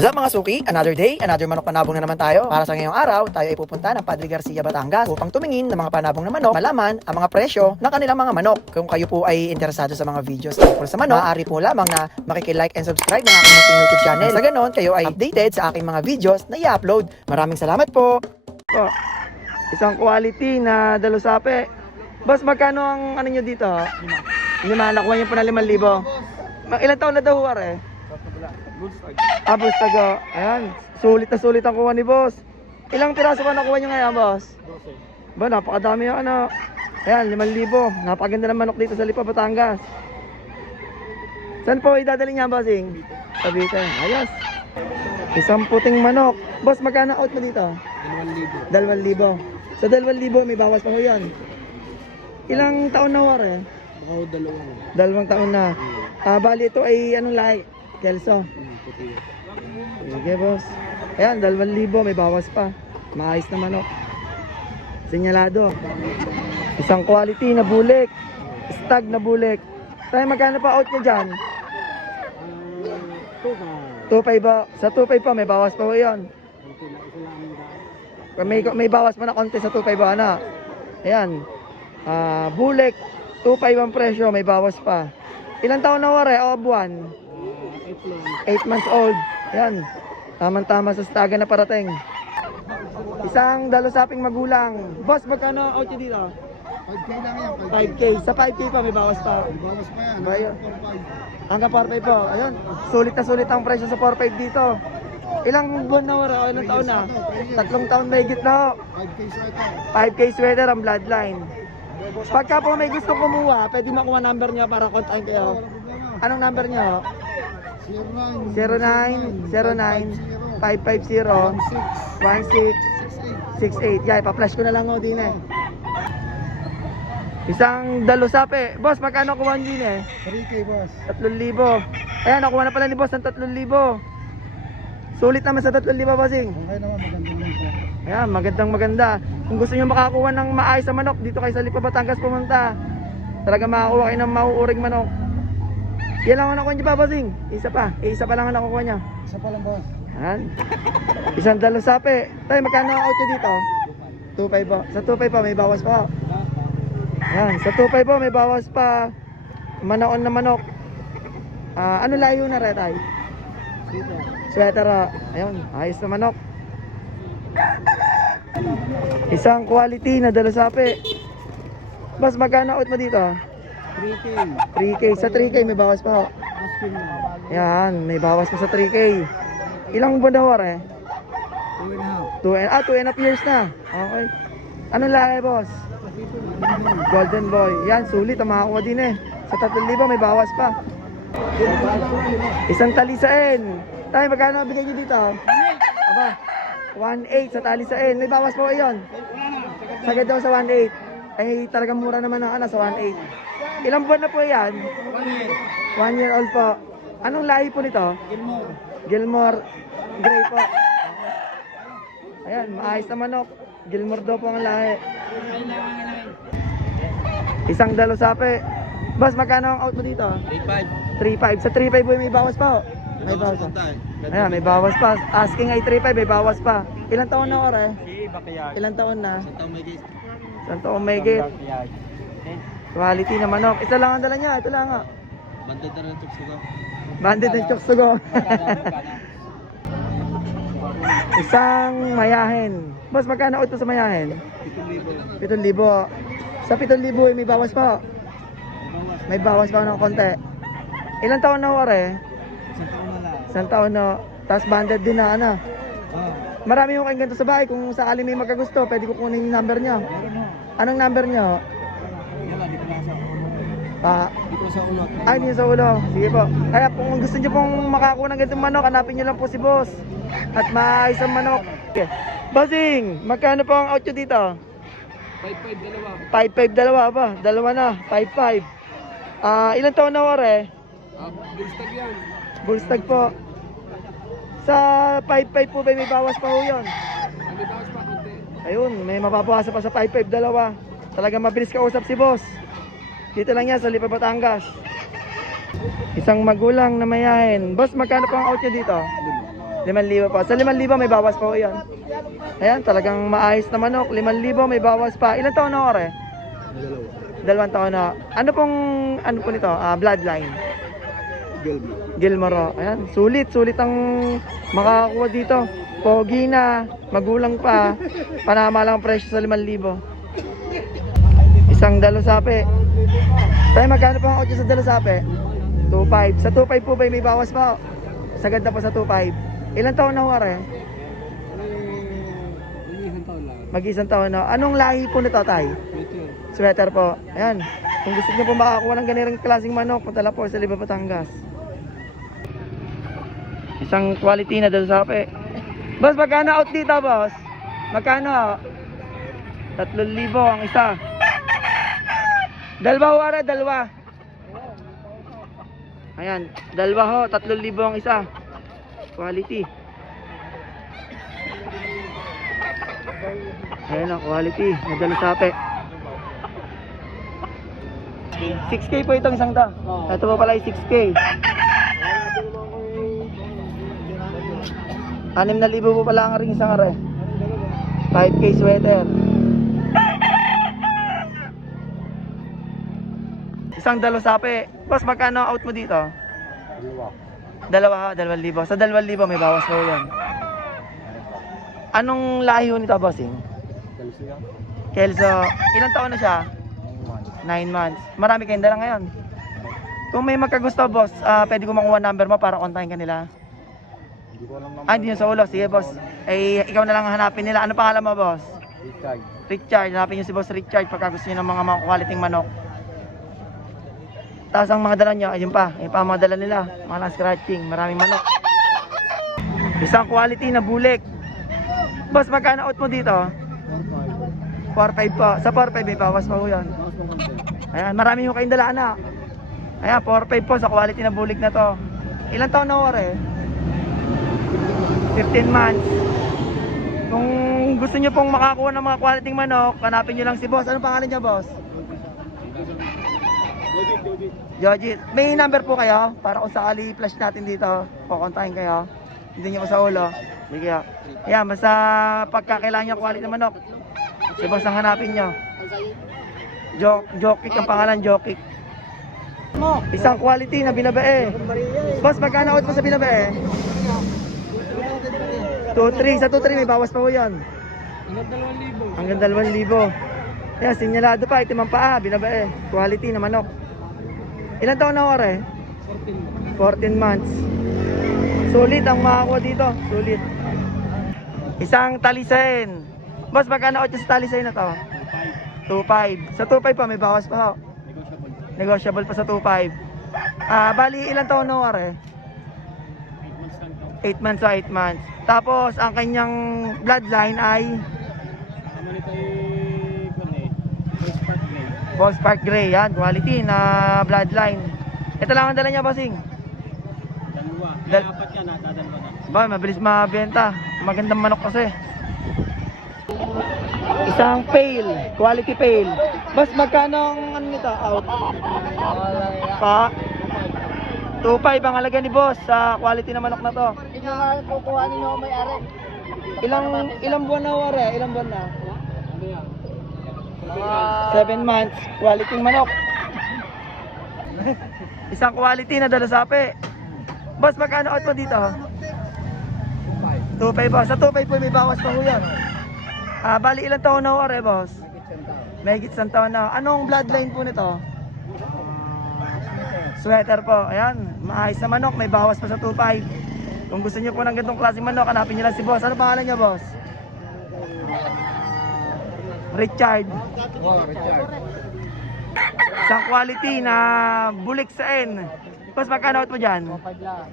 What's up mga suki? Another day, another manok panabong na naman tayo. Para sa ngayong araw, tayo ay pupunta ng Padre Garcia, Batangas upang tumingin ng mga panabong na manok, malaman ang mga presyo ng kanilang mga manok. Kung kayo po ay interesado sa mga videos tungkol sa manok, maaari po lamang na makikilike and subscribe ng aking YouTube channel. Sa ganon, kayo ay updated sa aking mga videos na i-upload. Maraming salamat po! Po, isang quality na dalusape. Boss, magkano ang ano nyo dito? Lima. Nakuha nyo po na 5,000. Ilan taon na daw eh? Ah, Bustago. Ayan. Sulit na sulit ang kuha ni boss. Ilang piraso ba nakuha niyo ngayon, boss? 12. Ba, napakadami yung ano. Ayan, 5,000. Napakaganda ng manok dito sa Lipa, Batangas. Saan po idadali niya, bossing? Cavite. Ayos. Isang puting manok. Boss, magkano out mo dito? 2,000. Sa 2,000, may bawas pa ho yan. Ilang taon na war eh? Baka dalawang. Dalawang taon na. Ah, bali ito ay anong lahi? Kelso. Sige, boss. Ayan, 2,000, may bawas pa. Maayos na manok. Sinyalado. Isang quality na bulik. Stag na bulik. Tayo, magkano pa out niya dyan? Ito 2.5 ka. ba? Sa 2.5 pa, may bawas pa ho yun. Na. May, may bawas pa na konti sa 2.5 ba, ano? Ayan. Ah, bulik. 2.5 ang presyo, may bawas pa. Ilang taon na wari? O, buwan? Ah, eight lang. 8 months old. Yan. Tamang-tama sa staga na parating. Isang dalusaping magulang. Boss, magkano out nyo dito? 5K lang yan. 5K. Sa 5K pa, may bawas pa. Bawas pa yan. Bayo. Hanggang 4-5. Hanggang 4.5 po. Ayun. Sulit na sulit ang presyo sa 4.5 dito. Ilang buwan na wala? O ilang taon na? Tatlong taon may gitna. 5K sa ito. 5K sweater ang bloodline. Pagka po may gusto kumuha, pwede makuha number nyo para kontakin kayo. Anong number nyo? 09. 09 09 550 16 68. Yeah, pa-flash ko na lang ho din eh. Isang dalusape. Boss, magkano kuha nyo din eh? 3K boss. 3,000. Ayan, nakuha na pala ni boss ng 3,000. Sulit naman sa 3,000, bossing. Okay naman maganda lang siya. Ayan, magandang maganda. Kung gusto nyo makakuha ng maayos sa manok, dito kayo sa Lipa, Batangas pumunta. Talaga makakuha kayo ng mauuring manok. Yan lang ang nakuha nyo pa, bossing. Isa pa. Eh, isa pa lang ang nakukuha nyo. Isa pa lang boss. Ayan. Isang dalusape. Tayo, magkano ang out nyo dito? 2.5 po. Sa 2.5 pa, may bawas pa. Ayan, sa 2.5 po, may bawas pa. Manaon na manok. Ah, ano layo na retay? Super. Sweater, ah. ayun, ayos na manok. Isang quality na dalusape. Boss, magkano out mo dito? 3K. 3K. Sa 3K, may bawas pa. Asking na. Yan, may bawas pa sa 3K. Ilang buwan war eh? 2 and a half. Two and, ah, two and a half years na. Okay. Anong lahi, boss? Golden boy. Yan, sulit. Ang makakuha din eh. Sa 3,000 may bawas pa. Isang talisain. Tayo, magkano bigay niyo dito? Aba, 1.8 sa talisain. May bawas pa ba yun? Sagad daw sa 1.8. Ay, talagang mura naman ang ano sa 1.8. Ilang buwan na po yan? 1 year. One year old po. Anong lahi po nito? Gilmore. Gilmore Gray po. Ayan, maayos na manok. Gilmore daw po ang lahi. Isang dalusape. Boss, magkano ang out mo dito? 3.5. 3.5. Sa 3.5 po, may bawas pa. oh. May bawas pa. Ayan, may bawas pa. Asking ay 3.5, may bawas pa. Ilang taon na ore? Si Backyard. Ilang taon na? Sa taong may gate. Isang taon may gate. Quality na manok. Isa lang ang dala niya. Ito lang nga. Bandad na rin ito sa Bandit ng choksugo. Isang mayahin. Boss, magkano mo sa mayahin? 7,000 lang. 7,000. Sa 7,000 eh, may bawas pa. May bawas pa ng konti. Ilang taon na ore? Sa taon na lang. Isang taon na. Tapos banded din na ano. Ah. Marami yung kayong ganito sa bahay. Kung sakali may magkagusto, pwede ko kunin yung number mo. Anong number nyo? Yan di ko na sa ulo. Pa, Di ko sa ulo. ay, hindi sa ulo. Sige po. Kaya kung gusto nyo pong makakuha ng ganitong manok, hanapin nyo lang po si boss. At maayos ang manok. Okay. Bossing, magkano po ang out nyo dito? 5.5 dalawa. 5-5 dalawa ba? Dalawa na. 5-5. Ah, ilang taon na wari? Ah, Bullstag yan. Bullstag po. Sa 5-5 po ba may bawas pa ho yun? Ah, May bawas pa konti. Ayun, may mababawasan pa sa 5-5 dalawa. Talaga mabilis kausap si boss. Dito lang yan sa Lipa Batangas. Isang magulang na mayahin. Boss, magkano po ang out nyo dito? 5,000 po. Sa 5,000 may bawas po yan. Ayan, talagang maayos na manok. 5,000 may bawas pa. Ilan taon na ore? Dalawa. Dalawang taon na. Ano pong, ano po nito? Ah, bloodline. Gelby. Gilmoro. Ayan, sulit, sulit ang makakakuha dito. Pogi na, magulang pa. Panama lang ang presyo sa 5,000. Isang dalo sape. Tayo magkano po ang otso sa dalo sape? 2.5. Sa 2.5 po ba may bawas pa? Sagad na po sa 2.5. Ilan taon na taon lang. Mag-isang taon na. Anong lahi po nito, tay? Sweater po. Ayan. Kung gusto niyo po makakuha ng ganirang klaseng manok, punta lang po sa Liba, Batangas. Isang quality na dal sape. Boss, magkano out dito, boss? Magkano? 3,000 ang isa. Dalawa ho, ara, dalawa. Ayan, dalawa ho, 3,000 ang isa. Quality. Ayan ang quality, nadalo sape. 6K po itong isang ta. Ito po pala ay 6K. Anim na libo po pala ang ring isang are. 5K sweater. Isang dalo sape. Boss, magkano out mo dito? Dalawa. Dalawa dalawang libo. Sa dalawang libo may bawas po yan. Anong lahi nito, bossing? Kalisi yan. Kelso, ilang taon na siya? 9 months. Marami kayong dala ngayon. Kung may magkagusto, boss, ah, pwede ko makuha number mo para kontakin ka nila. Hindi ko alam Ah, hindi yun sa ulo. Sige, boss. Eh, ikaw na lang ang hanapin nila. Ano pangalan mo, boss? Richard. Richard. Hanapin niyo si boss Richard pagka gusto niyo ng mga mga quality manok. Tapos ang mga dala niyo, ayun pa. Ayun pa ang mga dala nila. Mga scratching. Maraming manok. Isang quality na bulik. Boss, magkano out mo dito? 4-5 po. Sa 4-5 may bawas pa po yun. Ayan, marami yung kayong dala anak. Ayan, 4-5 po sa quality na bulik na to. Ilan taon na wari? 15 months. Kung gusto nyo pong makakuha ng mga quality manok, hanapin nyo lang si boss. Anong pangalan niya, boss? Jojit. May number po kayo para kung sakali flash natin dito, kukontakin kayo. Hindi nyo ko sa ulo. Sige. Ayan, basta pagkakailangan nyo quality na manok, si boss ang hanapin. Jok, Jokik ang pangalan, Jokik. Isang quality na binabae. Boss, magkano out mo sa binabae? 2-3. Sa 2-3 may bawas pa po yan. Hanggang dalawang libo. Hanggang 2,000. Yan, sinyalado pa, itim ang paa, binabae. Quality na manok. Ilan taon na wari? 14 months. Sulit ang makakuha dito. Sulit. Isang talisain. Boss, magkano out sa talisain na to? 2.5. Sa 2.5 pa, may bawas pa ho. Negotiable pa sa 2.5. Ah, bali, ilang taon na wari? 8 months sa 8 months. Tapos, ang kanyang bloodline ay nito ay kung eh. First part na eh. Boss Park Gray, yan, quality na bloodline. Ito lang ang dala niya, bossing. Dalawa. Dal- Kaya apat yan ha. Dadalawa na. Ba, mabilis mabenta. Magandang manok kasi. Isang pail, quality pail. Boss, magkano ang ano nito? Out. Pa? 2.5 ang halaga ni boss sa quality na manok na to. Ito nga kukuha ninyo may-ari. Ilang ilang buwan na wari? Ilang buwan na? Ano yan? Mga 7 months, quality manok. Isang quality na dalasape. Boss, magkano out mo dito? 2.5 po. Sa 2.5 po may bawas pa po yan. Ah, bali ilang taon na wari, boss? May isang taon na. Anong bloodline po nito? Sweater po. Ayan, maayos na manok. May bawas pa sa 2.5. Kung gusto niyo po ng ganitong klaseng manok, hanapin niyo lang si boss. Ano pangalan niya, boss? Richard. Wow, Richard. Isang quality na bulik sa N. Boss, magkano out mo dyan? 5 lang.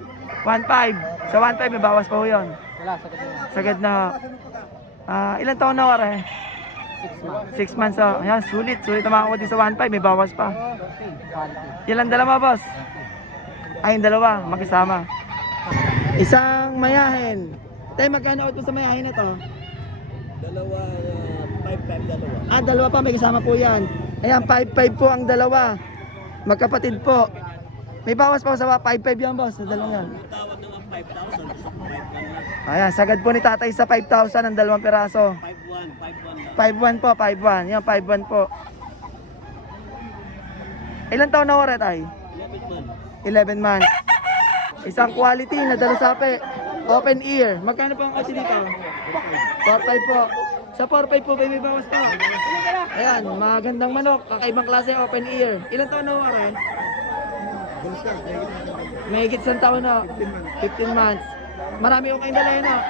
1.5. Sa 1.5 may bawas pa po yun. Wala, sa kasi Sagad na. Ah, ilan taon na wari? 6 months. 6 months. Oh. Ayan, sulit. Sulit na makakuha din sa 1.5. May bawas pa. Quality. Ilan dala mo, boss? Ay, yung dalawa. Magkasama. Isang mayahin. Tayo, magkano out mo sa mayahin na to? Dalawa, 5-5 dalawa. Ah, dalawa pa. May kasama po yan. Ayan, 5.5 po ang dalawa. Magkapatid po. May bawas pa sa 5.5 yan, boss. Sa dalawang yan. Tawad na ng 5,000. Gusto ko 5,100 lang. Ayan, sagad po ni tatay sa 5,000 ang dalawang piraso. 5,100, 5,100 lang. 5-1 po, 5-1. Yan, 5-1 po. Ilan taon na wala tay? 11 man. 11 months. Isang quality na dalusape. Open ear. Magkano po ang kotse dito? 4-5 po. Sa 4-5 po, may bawas pa. Ayan, magandang manok. Kakaibang klase, open ear. Ilan taon na wala? May higit isang taon na. 15 months. Marami ko kayong dala yun ah.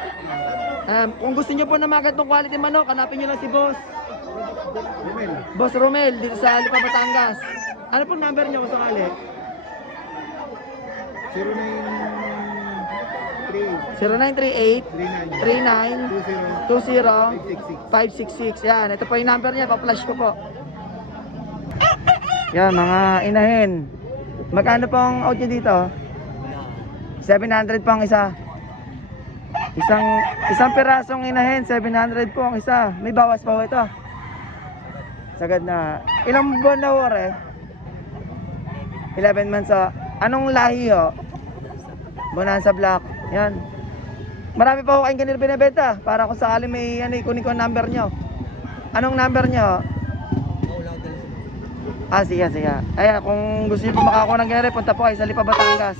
Um, kung gusto nyo po na magandang quality manok, hanapin nyo lang si Boss. Boss Romel, dito sa Lipa, Batangas. Ano pong number niyo kung sakali? 0938 39 20 566. Yan, ito po yung number niya, pa-flash ko po. Yan, mga inahin. Magkano pong out niyo dito? 700 po ang isa. Isang isang pirasong inahin, 700 po ang isa. May bawas pa ho ito. Sagad na. Ilang buwan na ho, re? 11 months ho. Anong lahi ho? Bonanza Black. Yan. Marami pa ho kayong ganito binibenta. Para kung sakali may ano, ikunin ko ang number nyo. Anong number nyo? Ah, sige, sige. Ayan, kung gusto nyo po makakuha ng ganito, punta po kayo sa Lipa, Batangas.